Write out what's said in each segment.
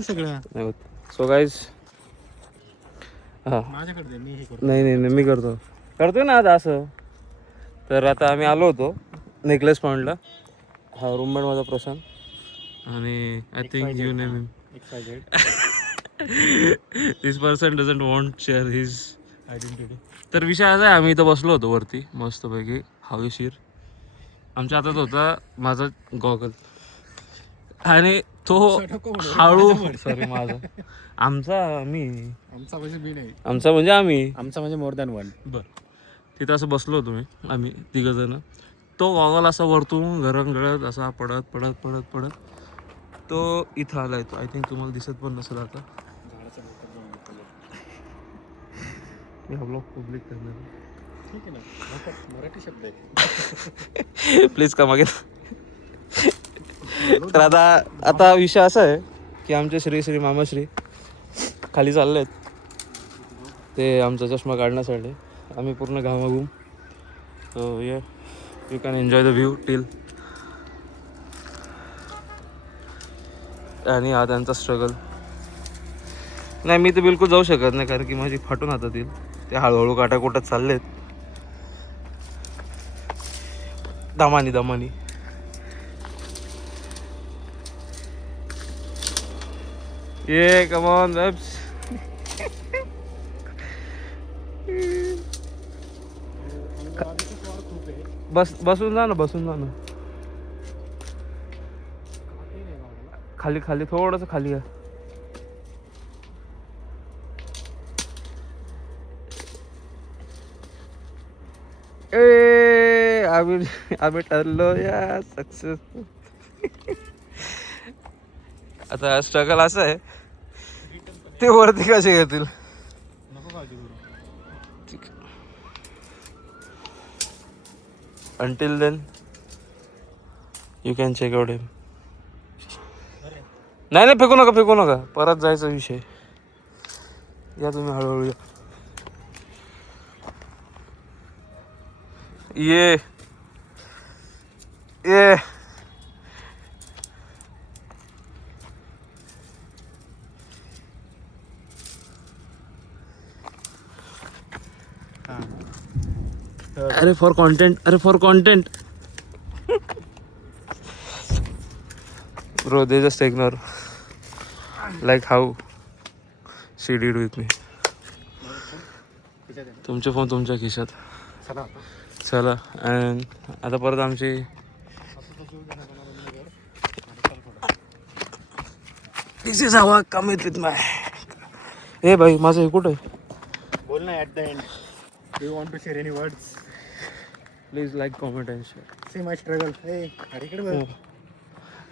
सगळं so guys माझ्याकडे मी हे करतो. नाही मी करतोय ना आता असं. तर आता आम्ही आलो होतो नेकलेस पॉइंटला. हा रूममेट माझा प्रशांत आणि I think you name him. This person doesn't want share his identity. तर विषय असा आहे, आम्ही इथं बसलो होतो वरती मस्तपैकी हवेशीर. आमच्या हातात होता माझा गॉगल आणि तो हळू सॉरी माझा आमचा म्हणजे आम्ही मोर दॅन वन. बरं तिथं असं बसलो होतो आम्ही तिघंजणं. तो गॉगल असा वरतून गळत असा पडत तो इथं आला येतो. आय थिंक तुम्हाला दिसत पण नसेल आता. मी हा ब्लॉग पब्लिक करणार ठीक आहे ना, मराठी शब्द आहे. प्लीज का मागे. तर आता विषय असा आहे की आमचे श्री मामाश्री खाली चाललेत ते आमचा चष्मा काढण्यासाठी. आम्ही पूर्ण घामाघूम. सो ये you can enjoy the view till. आणि हा त्यांचा स्ट्रगल. नाही मी तर बिलकुल जाऊ शकत नाही कारण की माझी फाटून हातात येईल. ते हळूहळू काटाकोटात चाललेत दमानी. ये कम ऑन वेब्स. बसून जा ना. खाली थोडंसं खाली आहे. आम्ही ठरलो या सक्सेस. आता स्ट्रगल असं आहे ते वरती कसे घेतील. Until then you can check out him. नाही फेकू नका परत जायचा विषय. या तुम्ही हळूहळू या. ये अरे for content bro. They just ignore like how she did with me. तुमचे फोन तुमच्या खिशात. चला. अँड आता परत आमची दिस इज हवा कम विथ माय. ए भाई माझं हे कुठं आहे. बोल ना. At the end do you want to share any words. Please like comment and share. See my struggle. अरे इकडे बघ.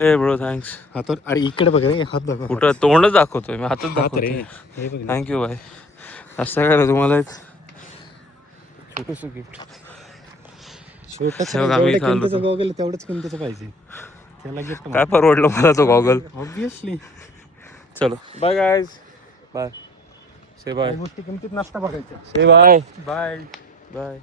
ए ब्रो थँक्स. हात. अरे इकडे बघ रे. हात बघ. कुठं तोंडच दाखवतोय मी. हातच दाखवतोय. हे बघ. Thank you bye. असं काय तुम्हाला एक छोटंसं गिफ्ट. गॉगल तेवढंच किमतीचं पाहिजे त्याला गिफ्ट. काय परवडलं मला तो गॉगल. ऑब्विसली. चलो बाय गाईज. बाय. से बाय. गोष्टी किमतीत नसता बघायच्या. से बाय. बाय. बाय.